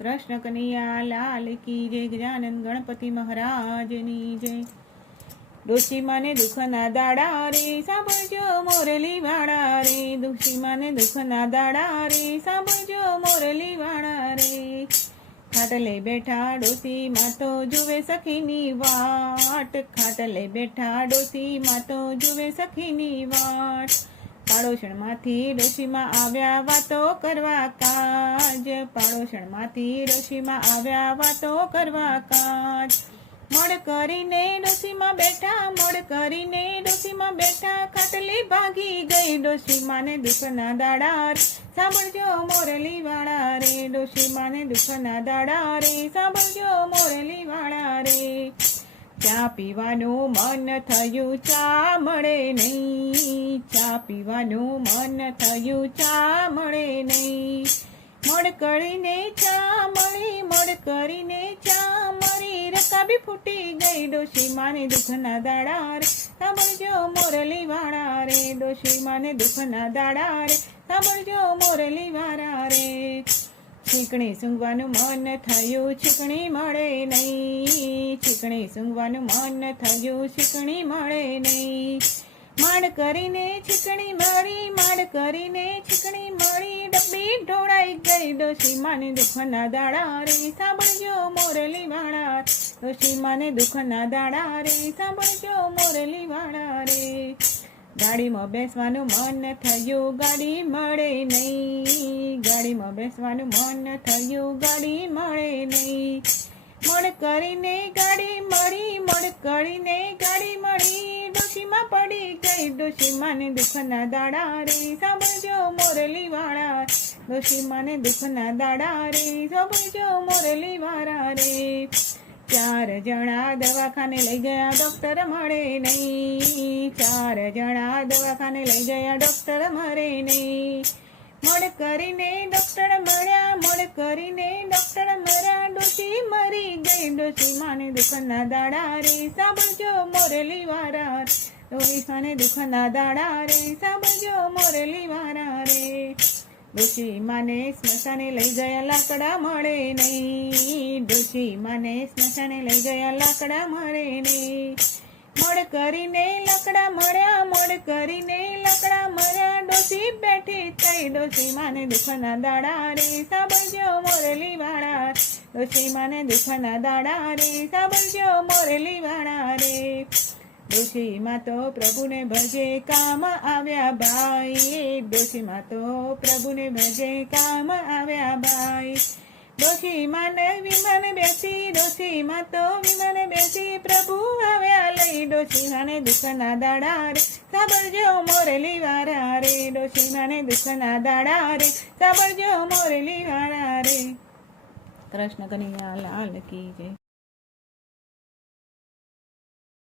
कृष्ण कन्हैया लाल की जय। गजानन गणपति महाराजनी जय। डोशी माने दुख ना दाड़ा रे सांभळजो मोरली वाड़ा रे। डोशी माने दुख ना दाड़ा रे सांभळजो मोरली वाड़ा रे। खाटले बैठा डोसी मातो जुवे सखीनी वाट। खाटले बैठा डोसी मातो जुवे सखीनी वाट। पाड़ोशणमांथी डोशीमा आव्या वातो करवा काज। पाड़ोशणमांथी डोशीमा आव्या वातो करवा काज। मोड़ करीने डोशीमा बैठा मोड़ करीने डोशीमा बैठा। खाटली भागी गई डोशीमा ने दुख ना दाड़ा रे सांभळजो मोरली वाड़ा रे। डोशीमा ने दुख ना दाड़ा रे सांभळजो मोरली वाड़ा रे। चा पीवानुं मन थयुं चा मळे नहीं। चा पीवानुं मन थयुं चा मळे नहीं। मोड़ करीने चा मळी मोड़ करीने चा मळी। रकाबी फूटी गई डोशीमा ने दुख ना दाड़ा रे सांभळजो मोरली वाड़ा रे। डोशीमा ने दुख ना दाड़ा रे सांभळजो मोरली वाड़ा रे। છીકણી સૂંઘવાનું મન થયું છીકણી મળે નહીં। છીકણી સૂંઘવાનું મન થયું છીકણી મળે નહીં। માડ કરીને છીકણી મળી માડ કરીને છીકણી મળી। ડબ્બી ઢોળાઈ ગઈ ડોશીમાને દુઃખના દાડા રે સાંભળજો મોરલી વાળા। ડોશીમાને દુઃખના દાડા રે સાંભળજો મોરલી વાળા રે। ગાડીમાં બેસવાનું મન થયું ગાડી મળે નહીં। ગાડીમાં બેસવાનું મન થયું ગાડી મળે નહીં। મોડ કરીને ગાડી મળી મોડ કરીને ગાડી મળી। ડોશીમાં પડી ગઈ ડોશીમાને દુઃખના દાડા રે સાંભળજો મોરલી વાળા। ડોશીમાને દુઃખના દાડા રે સાંભળજો મોરલી વાળા રે। 4 જણા દવાખાને લઈ ગયા ડોક્ટર મળે નહીં। 4 જણા દવાખાને લઈ ગયા ડોક્ટર મળે નહીં। મોડ કરીને ડોક્ટર મળ્યા મોડ કરીને ડોક્ટર મળ્યા। ડોશી મરી ગઈ ડોશીમાને દુઃખના દાડા રે સાંભળજો મોરલી વાળા। ડોશીમાને દુઃખના દાડા રે સાંભળજો મોરલી વાળા રે। ડોશીમાને સ્મશાને લઈ ગયા લાકડા મળે નહીં। ડોશીમાને સ્મશાને લઈ ગયા લાકડા મળે નહીં। મોડ કરીને લાકડા મળ્યા મોડ કરીને લાકડા મળ્યા। ડોશી બેઠી થઈ ડોશીમાને દુઃખના દાડા રે સાંભળજો મોરલી વાળા। ડોશીમાને દુઃખના દાડા રે સાંભળજો મોરલી વાળા રે। ડોશીમાં તો પ્રભુને ભજે કામ આવ્યા ભાઈ। ડોશીમાં તો પ્રભુને ભજે કામ આવ્યા ભાઈ। ડોશીમાને વિમાન બેસી ડોશીમાં તો વિમાન બેસી। પ્રભુ આવ્યા લઈ ડોશીમાને દુઃખના દાડા રે સાંભળજો મોરલી વાળા રે। ડોશીમાને દુઃખના દાડા રે સાંભળજો મોરલી વાળા રે। કૃષ્ણ કનૈયા લાલ કી જય।